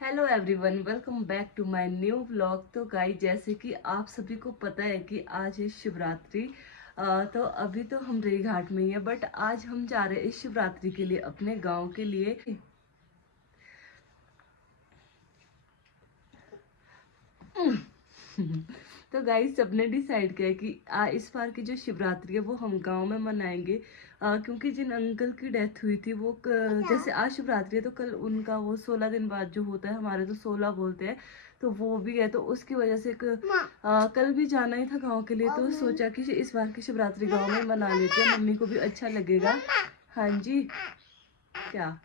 Hello everyone, welcome back to my new vlog. तो guys, जैसे कि आप सभी को पता है कि आज है शिवरात्रि। तो अभी तो हम रेई घाट में ही है, बट आज हम जा रहे हैं इस शिवरात्रि के लिए अपने गांव के लिए। तो गाइस, सबने डिसाइड किया है कि इस बार की जो शिवरात्रि है वो हम गांव में मनाएंगे। क्योंकि जिन अंकल की डेथ हुई थी वो जैसे आज शिवरात्रि है तो कल उनका वो 16 दिन बाद जो होता है, हमारे तो 16 बोलते हैं, तो वो भी है। तो उसकी वजह से कल भी जाना ही था गांव के लिए, तो सोचा कि इस बार की शिवरात्रि गांव में मना लेते हैं, मम्मी को भी अच्छा लगेगा। हाँ जी। क्या?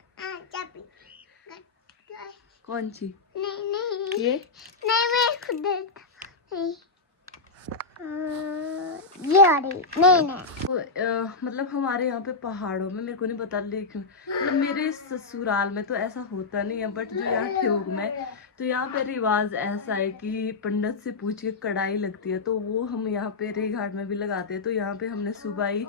कौन सी? नहीं नहीं, ये नहीं, मैं खुद ये आ रही नहीं नहीं। तो मतलब हमारे यहाँ पे पहाड़ों में, मेरे को नहीं पता लेकिन मतलब मेरे ससुराल में तो ऐसा होता नहीं है, बट जो यहाँ ठेउग में, तो यहाँ पे रिवाज ऐसा है कि पंडित से पूछ के कढ़ाई लगती है, तो वो हम यहाँ पे रेई घाट में भी लगाते हैं। तो यहाँ पे हमने सुबह ही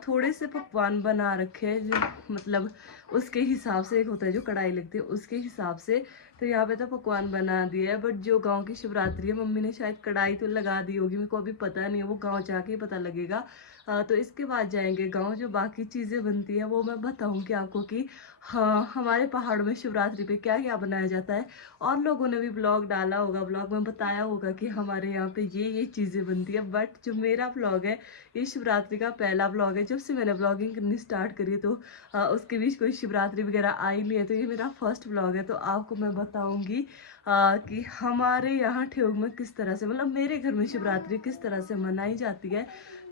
थोड़े से पकवान बना रखे हैं, जो मतलब उसके हिसाब से, एक होता है जो कढ़ाई लगती है उसके हिसाब से। तो यहाँ पे तो पकवान बना दिए है, बट जो गांव की शिवरात्रि है, मम्मी ने शायद कढ़ाई तो लगा दी होगी, मेरे को अभी पता नहीं है, वो गांव जाके ही पता लगेगा। तो इसके बाद जाएंगे गांव, जो बाकी चीजें बनती है वो मैं बताऊंगी आपको कि हाँ, हमारे पहाड़ों में शिवरात्रि पे क्या क्या बनाया जाता है। और लोगों ने भी ब्लॉग डाला होगा, ब्लॉग में बताया होगा कि हमारे यहाँ पे ये चीजें बनती है, बट जो मेरा ब्लॉग है, ये शिवरात्रि का पहला ब्लॉग है। जब से मैंने ब्लॉगिंग करनी स्टार्ट करी है, तो उसके बीच कोई शिवरात्रि वगैरह आई नहीं है, तो ये मेरा फर्स्ट ब्लॉग है। तो आपको मैं बताऊंगी कि हमारे यहाँ ठेउग में किस तरह से, मतलब मेरे घर में शिवरात्रि किस तरह से मनाई जाती है।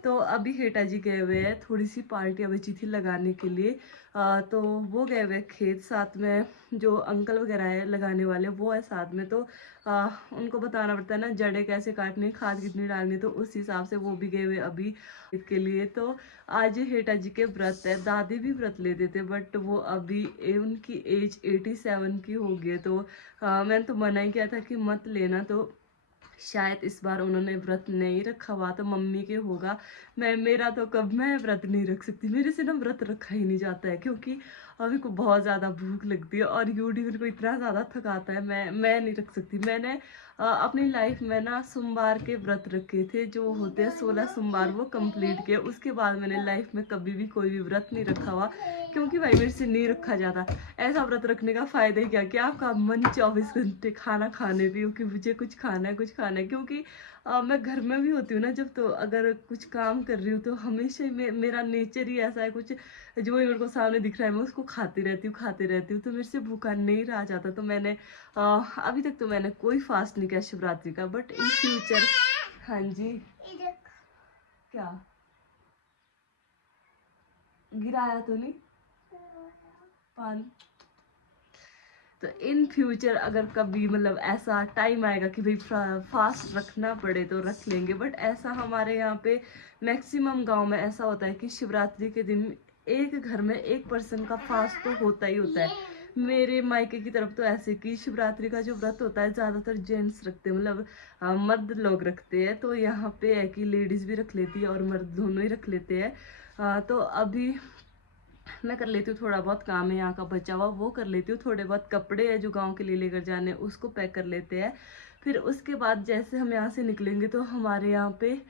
तो अभी हेटा जी गए हुए हैं, थोड़ी सी पार्टियाँ बची थी लगाने के लिए, तो वो गए हुए खेत, साथ में जो अंकल वगैरह है लगाने वाले वो है साथ में। तो उनको बताना पड़ता है ना जड़ें कैसे काटनी, खाद कितनी डालनी, तो उस हिसाब से वो भी गए हुए अभी इसके लिए। तो आज हेटा जी के व्रत है, दादी भी व्रत लेते थे, बट वो अभी उनकी एज 87 की हो गई है। तो मैंने तो मना ही किया था कि मत लेना, तो शायद इस बार उन्होंने व्रत नहीं रखा हुआ, तो मम्मी के होगा। मेरा तो कब, मैं व्रत नहीं रख सकती, मेरे से ना व्रत रखा ही नहीं जाता है, क्योंकि अभी को बहुत ज़्यादा भूख लगती है और यूडी मेरे को इतना ज़्यादा थकाता है, मैं नहीं रख सकती। मैंने अपनी लाइफ में ना सोमवार के व्रत रखे थे, जो होते हैं 16 सोमवार, वो कंप्लीट किए। उसके बाद मैंने लाइफ में कभी भी कोई भी व्रत नहीं रखा हुआ, क्योंकि भाई मेरे से नहीं रखा जाता। ऐसा व्रत रखने का फायदा ही क्या, कि आपका मन 24 घंटे खाना खाने पे हो कि मुझे कुछ खाना है, कुछ खाना है। क्योंकि मैं घर में भी होती हूँ ना जब, तो अगर कुछ काम कर रही हूँ तो हमेशा ही मेरा नेचर ही ऐसा है, कुछ जो भी मेरे को सामने दिख रहा है मैं उसको खाती रहती हूँ, खाती रहती हूँ, तो मेरे से भूखा नहीं रहा जाता। तो मैंने अभी तक तो मैंने कोई फास्ट नहीं किया शिवरात्रि का, बट इन फ्यूचर। हाँ जी। क्या गिराया तो नहीं पानी? तो इन फ्यूचर अगर कभी मतलब ऐसा टाइम आएगा कि भाई फास्ट रखना पड़े तो रख लेंगे, बट ऐसा हमारे यहाँ पे मैक्सिमम गांव में ऐसा होता है कि शिवरात्रि के दिन एक घर में एक पर्सन का फास्ट तो होता ही होता है। मेरे मायके की तरफ तो ऐसे कि शिवरात्रि का जो व्रत होता है ज्यादातर जेंट्स रखते हैं, मतलब मर्द लोग रखते हैं। तो यहाँ पे है कि लेडीज भी रख लेती है और मर्द दोनों ही रख लेते हैं। तो अभी मैं कर लेती हूँ, थोड़ा बहुत काम है यहाँ का बचा हुआ वो कर लेती हूँ, थोड़े बहुत कपड़े हैं जो गांव के लिए लेकर जाने उसको पैक कर लेते हैं। फिर उसके बाद जैसे हम यहाँ से निकलेंगे तो हमारे यहाँ पे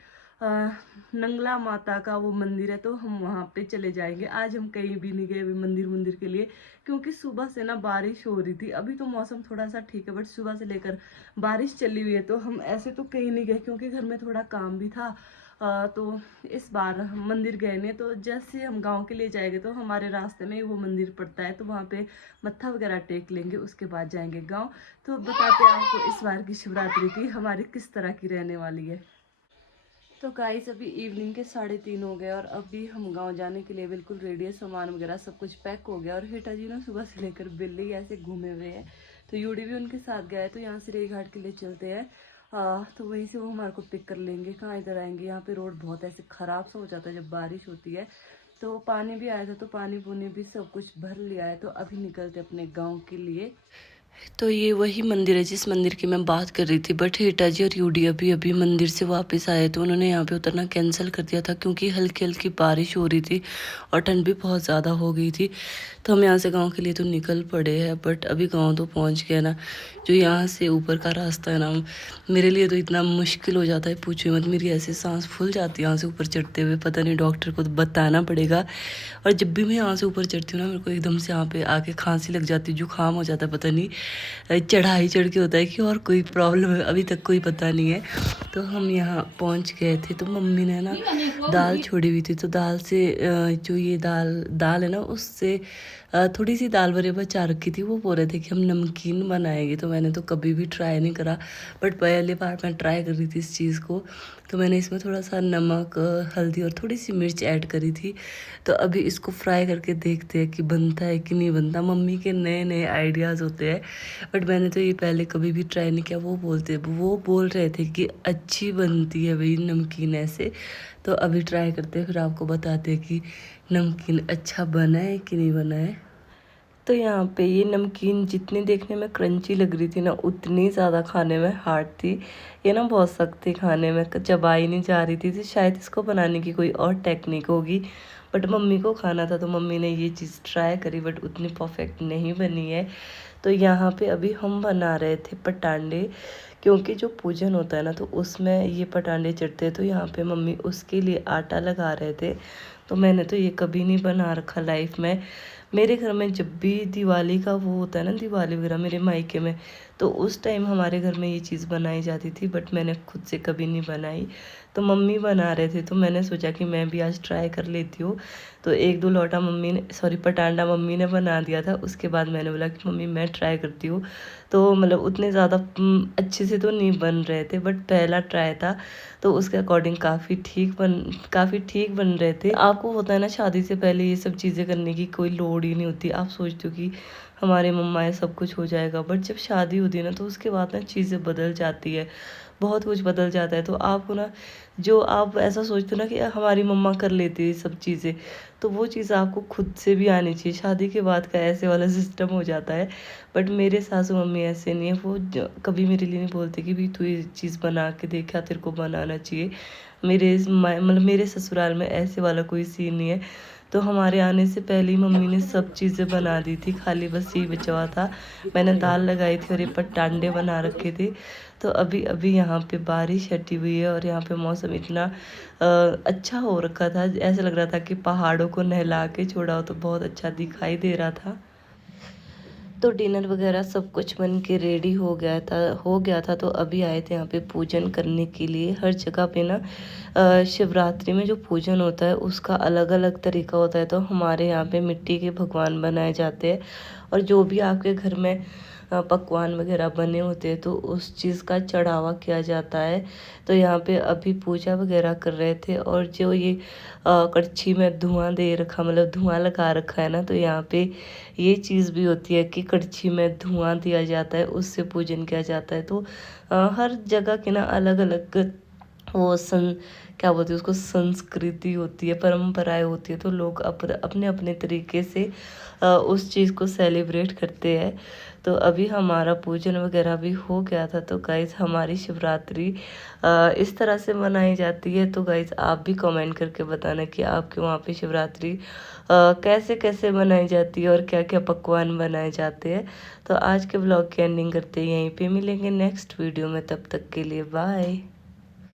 नंगला माता का वो मंदिर है, तो हम वहाँ पे चले जाएंगे। आज हम कहीं भी नहीं गए मंदिर के लिए, क्योंकि सुबह से ना बारिश हो रही थी। अभी तो मौसम थोड़ा सा ठीक है, बट सुबह से लेकर बारिश चली हुई है, तो हम ऐसे तो कहीं नहीं गए, क्योंकि घर में थोड़ा काम भी था। तो इस बार हम मंदिर गए नहीं। तो जैसे हम गांव के लिए जाएंगे तो हमारे रास्ते में ही वो मंदिर पड़ता है, तो वहाँ पे मत्था वगैरह टेक लेंगे, उसके बाद जाएंगे गांव। तो बताते हैं आपको इस बार की शिवरात्रि की हमारी किस तरह की रहने वाली है। तो गाइस, अभी इवनिंग के 3:30 हो गए और अभी हम गांव जाने के लिए बिल्कुल रेडी है, सामान वगैरह सब कुछ पैक हो गया। और हेटा जी ना सुबह से लेकर बिल्ली ऐसे घूमे हुए हैं, तो यूडी भी उनके साथ गया है। तो यहाँ से रेई घाट के लिए चलते हैं, तो वहीं से वो हमारे को पिक कर लेंगे। कहाँ इधर आएंगे, यहाँ पे रोड बहुत ऐसे ख़राब सा हो जाता है जब बारिश होती है। तो पानी भी आया था, तो पानी पुनी भी सब कुछ भर लिया है। तो अभी निकलते अपने गाँव के लिए। तो ये वही मंदिर है जिस मंदिर की मैं बात कर रही थी, बट हीटा जी और यूडी अभी अभी मंदिर से वापस आए तो उन्होंने यहाँ पे उतरना कैंसिल कर दिया था क्योंकि हल्की हल्की बारिश हो रही थी और ठंड भी बहुत ज़्यादा हो गई थी। तो हम यहाँ से गांव के लिए तो निकल पड़े हैं, बट अभी गांव तो पहुँच गए ना। जो यहाँ से ऊपर का रास्ता है ना, मेरे लिए तो इतना मुश्किल हो जाता है, पूछो मत। मेरी ऐसे सांस फूल जाती है यहाँ से ऊपर चढ़ते हुए, पता नहीं डॉक्टर को तो बताना पड़ेगा। और जब भी मैं यहाँ से ऊपर चढ़ती हूँ ना, मेरे को एकदम से यहाँ पे आके खांसी लग जाती है, जुकाम हो जाता है, पता नहीं चढ़ाई चढ़ के होता है कि और कोई प्रॉब्लम है, अभी तक कोई पता नहीं है। तो हम यहाँ पहुँच गए थे तो मम्मी ने ना दाल छोड़ी हुई थी, तो दाल से जो ये दाल है ना, उससे थोड़ी सी दाल भरे बचा रखी थी। वो बोल रहे थे कि हम नमकीन बनाएंगे, तो मैंने तो कभी भी ट्राई नहीं करा, बट पहली बार मैं ट्राई कर रही थी इस चीज़ को। तो मैंने इसमें थोड़ा सा नमक, हल्दी और थोड़ी सी मिर्च ऐड करी थी। तो अभी इसको फ्राई करके देखते हैं कि बनता है कि नहीं बनता। मम्मी के नए नए आइडियाज़ होते हैं, बट मैंने तो ये पहले कभी भी ट्राई नहीं किया। वो बोल रहे थे कि अच्छी बनती है भाई नमकीन ऐसे। तो अभी ट्राई करते हैं, फिर आपको बताते हैं कि नमकीन अच्छा बना है कि नहीं बना है। तो यहाँ पे ये नमकीन जितनी देखने में क्रंची लग रही थी ना, उतनी ज़्यादा खाने में हार्ड थी। ये ना बहुत सख्त थी खाने में, चबाई नहीं जा रही थी। तो शायद इसको बनाने की कोई और टेक्निक होगी, बट मम्मी को खाना था तो मम्मी ने ये चीज़ ट्राई करी, बट उतनी परफेक्ट नहीं बनी है। तो यहाँ पे अभी हम बना रहे थे पटांडे, क्योंकि जो पूजन होता है ना तो उसमें ये पटांडे चढ़ते हैं। तो यहाँ पे मम्मी उसके लिए आटा लगा रहे थे। तो मैंने तो ये कभी नहीं बना रखा लाइफ में। मेरे घर में जब भी दिवाली का वो होता है ना, दिवाली वगैरह मेरे मायके में, तो उस टाइम हमारे घर में ये चीज़ बनाई जाती थी, बट मैंने खुद से कभी नहीं बनाई। तो मम्मी बना रहे थे तो मैंने सोचा कि मैं भी आज ट्राई कर लेती हूँ। तो एक दो लोटा पटांडा मम्मी ने बना दिया था। उसके बाद मैंने बोला कि मम्मी मैं ट्राई करती हूँ। तो मतलब उतने ज़्यादा अच्छे से तो नहीं बन रहे थे, बट पहला ट्राई था तो उसके अकॉर्डिंग काफ़ी ठीक बन रहे थे। आपको होता है ना, शादी से पहले ये सब चीज़ें करने की कोई लोड ही नहीं होती। आप सोचते हो कि हमारे मम्मा है सब कुछ हो जाएगा, बट जब शादी होती है ना तो उसके बाद ना चीज़ें बदल जाती है, बहुत कुछ बदल जाता है। तो आपको ना, जो आप ऐसा सोचते हो ना कि हमारी मम्मा कर लेती है सब चीज़ें, तो वो चीज़ आपको खुद से भी आनी चाहिए। शादी के बाद का ऐसे वाला सिस्टम हो जाता है। बट मेरे सासू मम्मी ऐसे नहीं है, वो कभी मेरे लिए नहीं बोलते कि भाई तू ये चीज़ बना के देखा, तेरे को बनाना चाहिए। मेरे ससुराल में ऐसे वाला कोई सीन नहीं है। तो हमारे आने से पहले ही मम्मी ने सब चीज़ें बना दी थी, खाली बस यही बचा हुआ था। मैंने दाल लगाई थी और ये पटांडे बना रखे थे। तो अभी अभी यहाँ पे बारिश हटी हुई है और यहाँ पे मौसम इतना अच्छा हो रखा था, ऐसा लग रहा था कि पहाड़ों को नहला के छोड़ा हो, तो बहुत अच्छा दिखाई दे रहा था। तो डिनर वगैरह सब कुछ बन के रेडी हो गया था। तो अभी आए थे यहाँ पे पूजन करने के लिए। हर जगह पे ना शिवरात्रि में जो पूजन होता है उसका अलग अलग तरीका होता है। तो हमारे यहाँ पे मिट्टी के भगवान बनाए जाते हैं, और जो भी आपके घर में पकवान वगैरह बने होते हैं तो उस चीज़ का चढ़ावा किया जाता है। तो यहाँ पे अभी पूजा वगैरह कर रहे थे, और जो ये कड़छी में धुआं दे रखा, मतलब धुआं लगा रखा है ना, तो यहाँ पे ये चीज़ भी होती है कि कड़छी में धुआं दिया जाता है, उससे पूजन किया जाता है। तो हर जगह के ना अलग अलग वो क्या बोलते हैं उसको, संस्कृति होती है, परंपराएं होती है। तो लोग अपने अपने तरीके से उस चीज़ को सेलिब्रेट करते हैं। तो अभी हमारा पूजन वगैरह भी हो गया था। तो गाइज़ हमारी शिवरात्रि इस तरह से मनाई जाती है। तो गाइज़ आप भी कमेंट करके बताना कि आपके वहाँ पे शिवरात्रि कैसे कैसे मनाई जाती है और क्या क्या पकवान बनाए जाते हैं। तो आज के ब्लॉग की एंडिंग करते हैं यहीं पे। मिलेंगे नेक्स्ट वीडियो में, तब तक के लिए बाय।